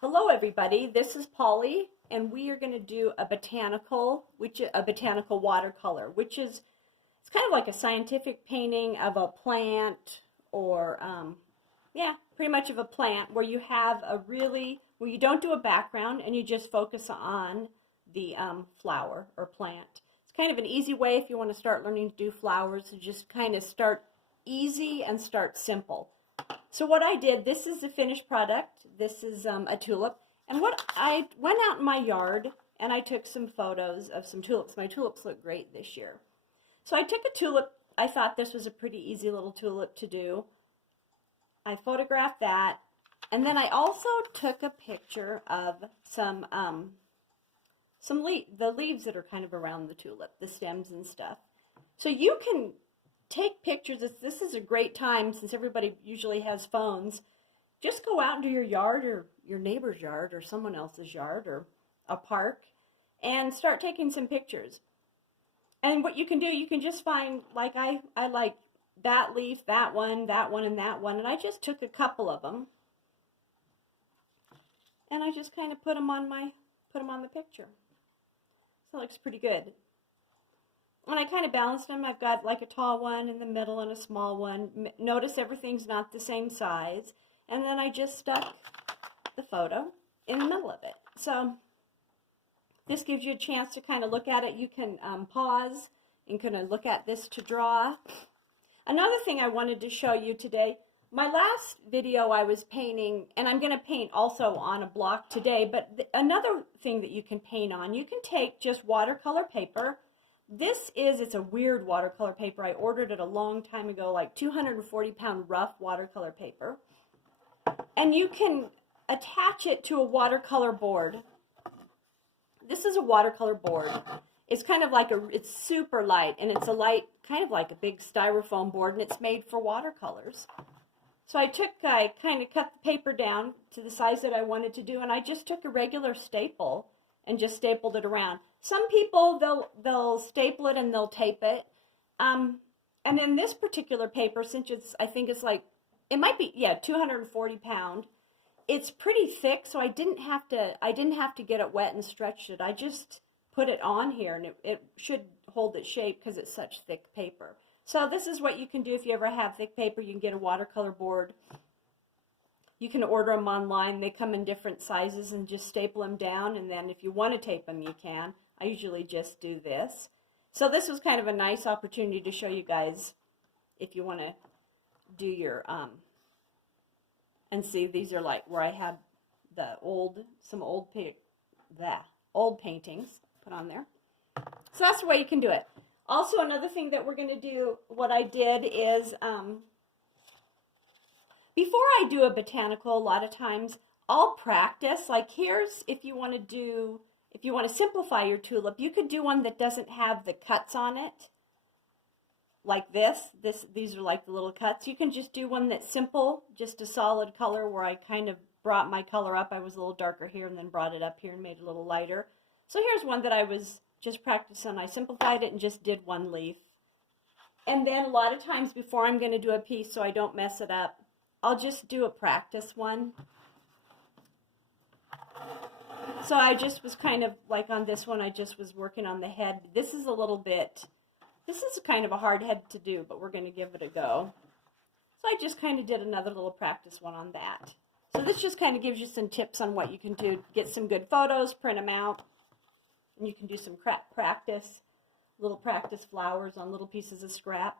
Hello everybody, this is Polly and we are going to do a botanical watercolor, which is it's kind of like a scientific painting of a plant or pretty much of a plant where you have where you don't do a background and you just focus on the flower or plant. It's kind of an easy way if you want to start learning to do flowers to just kind of start easy and start simple. So what I did, this is the finished product. This is a tulip. And what I went out in my yard and I took some photos of some tulips. My tulips look great this year. So I took a tulip. I thought this was a pretty easy little tulip to do. I photographed that. And then I also took a picture of the leaves that are kind of around the tulip, the stems and stuff. So you can take pictures. This is a great time since everybody usually has phones. Just go out into your yard or your neighbor's yard or someone else's yard or a park and start taking some pictures. And what you can do, you can just find, like I like that leaf, that one, and that one, and I just took a couple of them and I just kind of put them on the picture. So it looks pretty good. And I kind of balanced them. I've got like a tall one in the middle and a small one. Notice everything's not the same size. And then I just stuck the photo in the middle of it. So this gives you a chance to kind of look at it. You can pause and kind of look at this to draw. Another thing I wanted to show you today, my last video I was painting, and I'm going to paint also on a block today, but another thing that you can paint on, you can take just watercolor paper. It's a weird watercolor paper. I ordered it a long time ago, like 240-pound rough watercolor paper. And you can attach it to a watercolor board. This is a watercolor board. It's kind of like it's super light, and it's kind of like a big styrofoam board, and it's made for watercolors. So I kind of cut the paper down to the size that I wanted to do, and I just took a regular staple and just stapled it around. Some people, they'll staple it and they'll tape it. And in this particular paper, since I think it's like, it might be, 240 pound. It's pretty thick, so I didn't have to get it wet and stretch it. I just put it on here, and it should hold its shape because it's such thick paper. So this is what you can do if you ever have thick paper. You can get a watercolor board. You can order them online. They come in different sizes and just staple them down. And then if you want to tape them, you can. I usually just do this. So this was kind of a nice opportunity to show you guys if you want to do your, and see, these are like where I had some old paintings put on there. So that's the way you can do it. Also, another thing that we're going to do, what I did is, before I do a botanical, a lot of times I'll practice. Like if you want to simplify your tulip, you could do one that doesn't have the cuts on it. Like these are like the little cuts. You can just do one that's simple, just a solid color where I kind of brought my color up. I was a little darker here and then brought it up here and made it a little lighter. So here's one that I was just practicing. I simplified it and just did one leaf. And then a lot of times before I'm going to do a piece, so I don't mess it up, I'll just do a practice one. So I just was kind of like on this one, I just was working on the head. This is kind of a hard head to do, but we're going to give it a go. So I just kind of did another little practice one on that. So this just kind of gives you some tips on what you can do. Get some good photos, print them out, and you can do some little practice flowers on little pieces of scrap.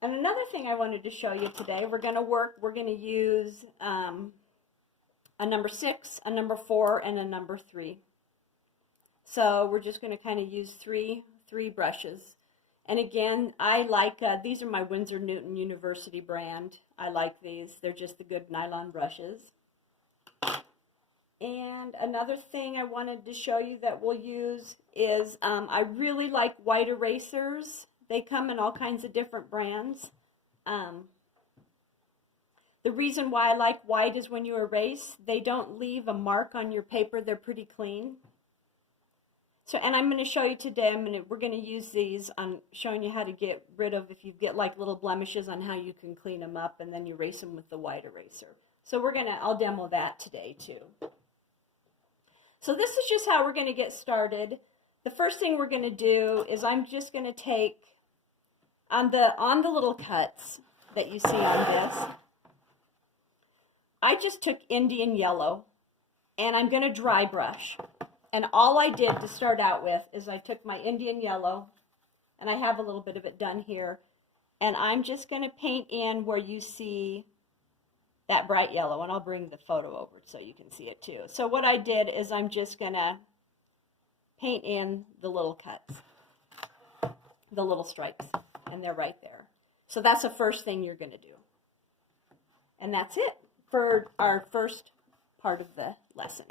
And another thing I wanted to show you today, we're going to use a number 6, a number 4, and a number 3. So we're just going to kind of use three brushes. And again, I like, these are my Winsor Newton University brand. I like these. They're just the good nylon brushes. And another thing I wanted to show you that we'll use is, I really like white erasers. They come in all kinds of different brands. The reason why I like white is when you erase, they don't leave a mark on your paper. They're pretty clean. So, and I'm going to show you today, we're going to use these on showing you how to get rid of, if you get like little blemishes, on how you can clean them up and then you erase them with the white eraser. So I'll demo that today too. So this is just how we're going to get started. The first thing we're going to do is I'm just going to take on the little cuts that you see on this. I just took Indian yellow and I'm going to dry brush. And all I did to start out with is I took my Indian yellow, and I have a little bit of it done here, and I'm just going to paint in where you see that bright yellow, and I'll bring the photo over so you can see it too. So what I did is I'm just going to paint in the little cuts, the little stripes, and they're right there. So that's the first thing you're going to do. And that's it for our first part of the lesson.